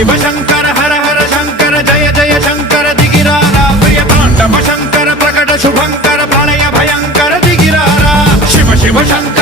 शिव शंकर हर हर शंकर जय जय शंकर दिगिरारा प्रिय तांडव शंकर प्रकट शुभंकर प्रलय भयंकर दिगिरारा शिव शिव शंकर